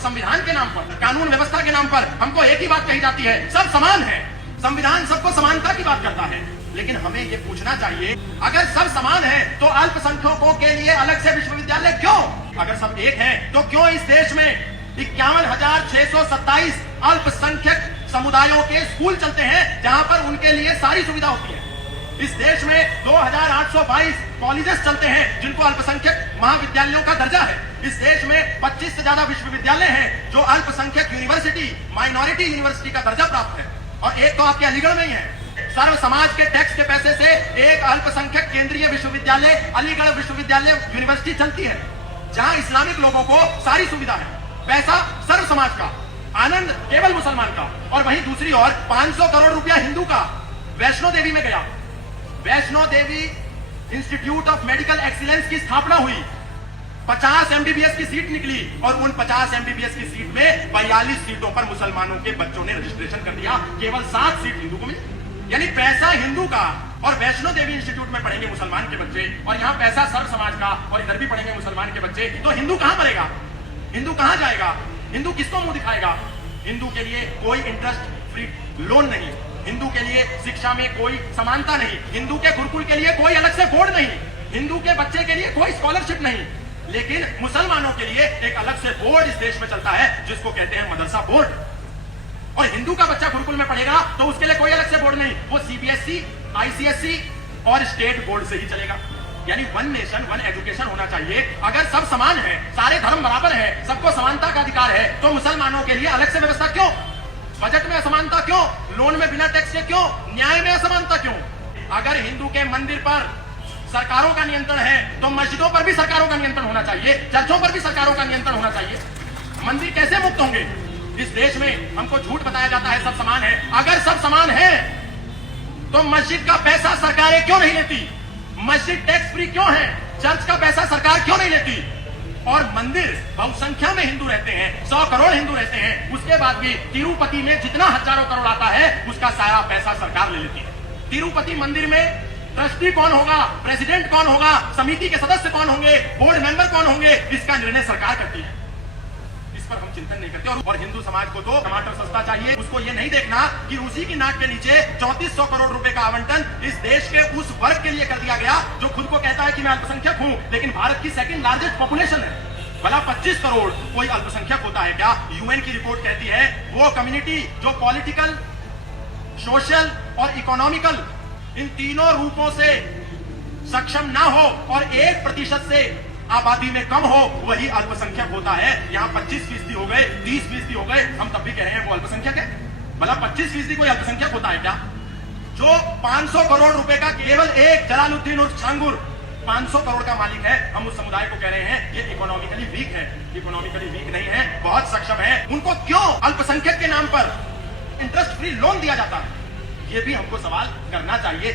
संविधान के नाम पर, कानून व्यवस्था के नाम पर हमको एक ही बात कही जाती है, सब समान है। संविधान सबको समानता की बात करता है, लेकिन हमें ये पूछना चाहिए, अगर सब समान है तो अल्पसंख्यकों के लिए अलग से विश्वविद्यालय क्यों? अगर सब एक हैं तो क्यों इस देश में 51,627 अल्पसंख्यक समुदायों के स्कूल चलते हैं जहां पर उनके लिए सारी सुविधा होती है? इस देश में 2,822 कॉलेजेस चलते हैं जिनको अल्पसंख्यक महाविद्यालयों का दर्जा है। इस देश में 25 से ज्यादा विश्वविद्यालय हैं जो अल्पसंख्यक यूनिवर्सिटी, माइनॉरिटी यूनिवर्सिटी का दर्जा प्राप्त है, और एक तो आपके अलीगढ़ में ही है। सर्व समाज के टैक्स के पैसे से एक अल्पसंख्यक केंद्रीय विश्वविद्यालय, अलीगढ़ विश्वविद्यालय यूनिवर्सिटी चलती है, जहां इस्लामिक लोगों को सारी सुविधा है। पैसा सर्व समाज का, आनंद केवल मुसलमान का। और वहीं दूसरी ओर 500 करोड़ रुपया हिंदू का वैष्णो देवी में गया। Vaishno Devi institute of medical excellence की स्थापना हुई, 50 एमबीबीएस की सीट निकली, और उन 50 एमबीबीएस की सीट में 42 सीटों पर मुसलमानों के बच्चों ने रजिस्ट्रेशन कर दिया, केवल 7 सीट हिंदू को मिली। यानी पैसा हिंदू का, और वैष्णो देवी इंस्टीट्यूट में पढ़ेंगे मुसलमान के बच्चे, और यहाँ पैसा सर्व समाज का, और इधर भी पढ़ेंगे मुसलमान के बच्चे। तो हिंदू कहां पढ़ेगा? हिंदू कहां जाएगा? हिंदू किसको मुंह दिखाएगा? हिंदू के लिए कोई इंटरेस्ट फ्री लोन नहीं, हिंदू के लिए शिक्षा में कोई समानता नहीं, हिंदू के गुरुकुल के लिए कोई अलग से बोर्ड नहीं, हिंदू के बच्चे के लिए कोई स्कॉलरशिप नहीं। लेकिन मुसलमानों के लिए एक अलग से बोर्ड इस देश में चलता है जिसको कहते हैं मदरसा बोर्ड। और हिंदू का बच्चा गुरुकुल में पढ़ेगा तो उसके लिए कोई अलग से बोर्ड नहीं, वो सीबीएसई, आईसीएसई और स्टेट बोर्ड से ही चलेगा। यानी वन नेशन वन एजुकेशन होना चाहिए। अगर सब समान है, सारे धर्म बराबर है, सबको समानता का अधिकार है, तो मुसलमानों के लिए अलग से व्यवस्था क्यों? बजट में असमानता क्यों? लोन में बिना टैक्स के क्यों? न्याय में असमानता क्यों? अगर हिंदू के मंदिर पर सरकारों का नियंत्रण है तो मस्जिदों पर भी सरकारों का नियंत्रण होना चाहिए, चर्चों पर भी सरकारों का नियंत्रण होना चाहिए। मंदिर कैसे मुक्त होंगे? इस देश में हमको झूठ बताया जाता है सब समान है। अगर सब समान है तो मस्जिद का पैसा सरकारें क्यों नहीं लेती? मस्जिद टैक्स फ्री क्यों है? चर्च का पैसा सरकार क्यों नहीं लेती? और मंदिर, बहुसंख्या में हिंदू रहते हैं, 100 करोड़ हिंदू रहते हैं, उसके बाद भी तिरुपति में जितना हजारों करोड़ आता है उसका सारा पैसा सरकार ले लेती है। तिरुपति मंदिर में ट्रस्टी कौन होगा, प्रेसिडेंट कौन होगा, समिति के सदस्य कौन होंगे, बोर्ड मेंबर कौन होंगे, इसका निर्णय सरकार करती है। इस पर हम चिंतन नहीं करते। और हिंदू समाज को तो टमाटर सस्ता चाहिए, उसको ये नहीं देखना कि उसी की नाक के नीचे 3400 करोड़ रुपए का आवंटन इस देश के उस वर्ग के लिए कर दिया गया जो खुद को कहता है कि मैं अल्पसंख्यक हूं, लेकिन भारत की सेकंड लार्जेस्ट पॉपुलेशन है। भला 25 करोड़ कोई अल्पसंख्यक होता है क्या? यूएन की रिपोर्ट कहती है वो कम्युनिटी जो पॉलिटिकल, सोशल और इकोनॉमिकल इन तीनों रूपों से सक्षम ना हो और 1% से आबादी में कम हो, वही अल्पसंख्यक होता है। यहाँ 25% हो गए, 30% हो गए, हम तब भी कह रहे हैं वो अल्पसंख्यक है। भला 25% कोई अल्पसंख्यक होता है क्या? जो 500 करोड़ रुपए का केवल एक जलालुद्दीन उर्फ छांगुर 500 करोड़ का मालिक है, हम उस समुदाय को कह रहे हैं ये इकोनॉमिकली वीक है। इकोनॉमिकली वीक नहीं है, बहुत सक्षम है। उनको क्यों अल्पसंख्यक के नाम पर इंटरेस्ट फ्री लोन दिया जाता है? ये भी हमको सवाल करना चाहिए।